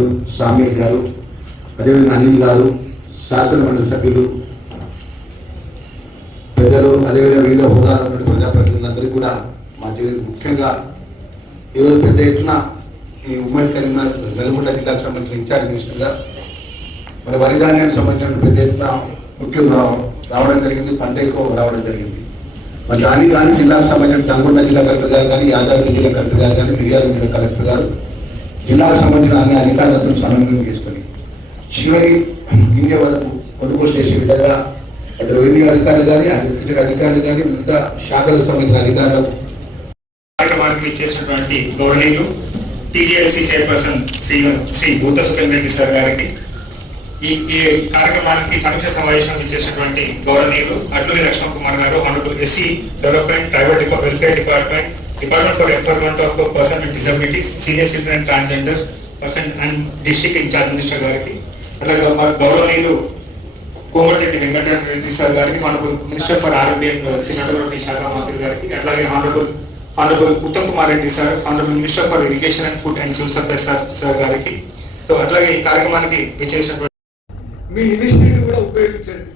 సోదరుడు సామీల్ గారు, అదేవిధంగా అనిల్ గారు, శాసనమండలి సభ్యులు, పెద్దలు, అదేవిధంగా వివిధ హోదాలో ఉన్న ప్రజాప్రతినిధులందరికీ కూడా ముఖ్యంగా ఈరోజు పెద్ద ఎత్తున ఈ ఉమ్మడి కరీంనగర్ నల్గొండ జిల్లాకు సంబంధించిన ఇన్ఛార్జ్ మినిస్టర్గా మరి వరి ధాన్యానికి సంబంధించిన పెద్ద ఎత్తున ముఖ్యంగా రావడం జరిగింది, పంట ఎక్కువ రావడం జరిగింది. మరి దానికి కానీ జిల్లాకు సంబంధించిన నల్గొండ జిల్లా కలెక్టర్ గారు కానీ, యాదాద్రి జిల్లా కలెక్టర్ గారు కానీ, మిర్యాలగూడ జిల్లా కలెక్టర్ గారు జిల్లాకు సంబంధించిన అన్ని అధికారులతో సమన్వయం చేసుకొని చివరి గింజ వరకు కొనుగోలు చేసే విధంగా అటు రెవెన్యూ అధికారులు కానీ, అగ్రికల్చర్ అధికారులు కానీ, మిగతా శాఖలకు సంబంధించిన అధికారులకు కార్యక్రమానికి చేసినటువంటి గౌరవనీయులు టీజీఎల్సీ చైర్పర్సన్ శ్రీ భూత సుఖేంద్ర రెడ్డి సార్ గారికి, ఈ కార్యక్రమానికి సమీక్ష సమావేశం ఇచ్చేసినటువంటి గౌరవనీయులు అడ్లూరి లక్ష్మణ్ కుమార్ గారు, honourable SC development, tribal welfare department, department for empowerment of person with disabilities, senior citizen and transgender person and district incharge minister గారికి, అట్లాగే గౌరవనీయులు కోమటిరెడ్డి వెంకటరెడ్డి సార్ గారికి, honourable minister for RBI cinematography శాఖ మంత్రి గారికి, అట్లాగే honourable Uttam Kumar Reddy sir, honourable minister for irrigation and food and civil supplies sir గారికి, so అట్లాగే ఈ కార్యక్రమానికి విచ్చేసినటువంటి మీ ఇనిషియేటివ్ కూడా ఉపయోగించండి.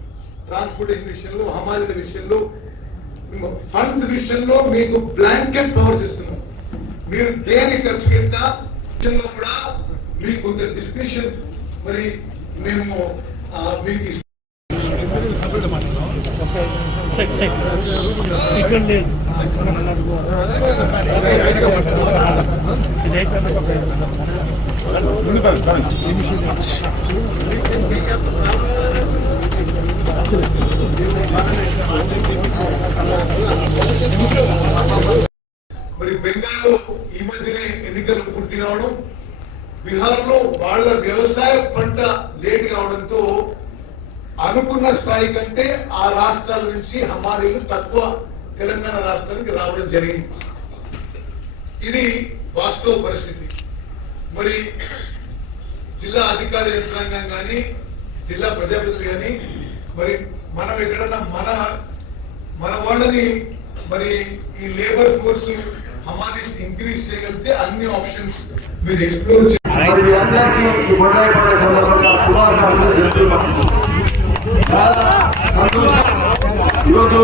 ట్రాన్స్పోర్టేషన్ విషయంలో, హమాలీల విషయంలో, ఫండ్స్ విషయంలో మీకు బ్లాంకెట్ పవర్స్ ఇస్తున్నాం. మీరు దేని ఖర్చు పెట్టినా విషయంలో కూడా మీకు కొంత డిస్క్రిప్షన్ మరి మేము మీకు మరి బెంగాల్లో ఈ మధ్యనే ఎన్నికలు పూర్తి కావడం, బీహార్లో వాళ్ళ వ్యవసాయ పంట లేట్ కావడంతో అనుకున్న స్థాయి కంటే ఆ రాష్ట్రాల నుంచి హమాలీలు తక్కువ తెలంగాణ రాష్ట్రానికి రావడం జరిగింది. ఇది వాస్తవ పరిస్థితి. మరి జిల్లా అధికార యంత్రాంగం కానీ, జిల్లా ప్రజాప్రతినిధులు కానీ, మరి మనం ఎక్కడన్నా మన వాళ్ళని మరి ఈ లేబర్ ఫోర్స్ హమాలీస్ ఇంక్రీజ్ చేయగలిగితే అన్ని ఆప్షన్స్ మీరు ఎక్స్ప్లోర్ చేయాలి. ఈరోజు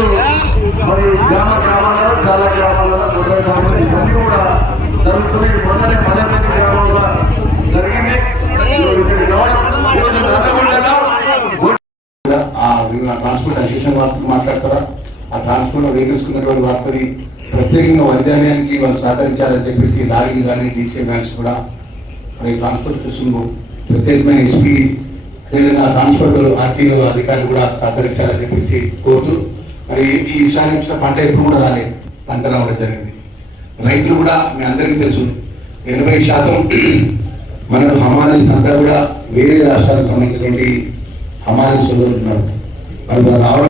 మరి గ్రామాలలో చాలా గ్రామాలలో ఇవన్నీ కూడా జరుగుతున్నాయి. మొన్ననే 10 గ్రామాల్లో జరిగింది. ట్రాన్స్పోర్ట్ అసోసియేషన్ వారితో మాట్లాడతారా, ఆ ట్రాన్స్పోర్ట్ లో వేగేసుకున్నటువంటి వారితో ప్రత్యేకంగా వైద్యాలయానికి వాళ్ళు సహకరించాలని చెప్పేసి లారీలు కానీ, డీసీ వ్యాన్స్ కూడా మరి ట్రాన్స్పోర్ట్ ప్రత్యేకమైన ఎస్పీ, అదేవిధంగా ట్రాన్స్పోర్ట్ ఆర్టీఓ అధికారులు కూడా సహకరించాలని చెప్పేసి కోరుతూ, మరి ఈ విషయాన్ని వచ్చిన పంట ఎప్పుడు కూడా రాలేదు, పంట రావడం జరిగింది. రైతులు కూడా మీ అందరికీ తెలుసు 80% మనకు హమాలీస్ అంతా కూడా వేరే రాష్ట్రాలకు సంబంధించినటువంటి హమాలీ సోదరులు ఉన్నారు. వాళ్ళు రావడం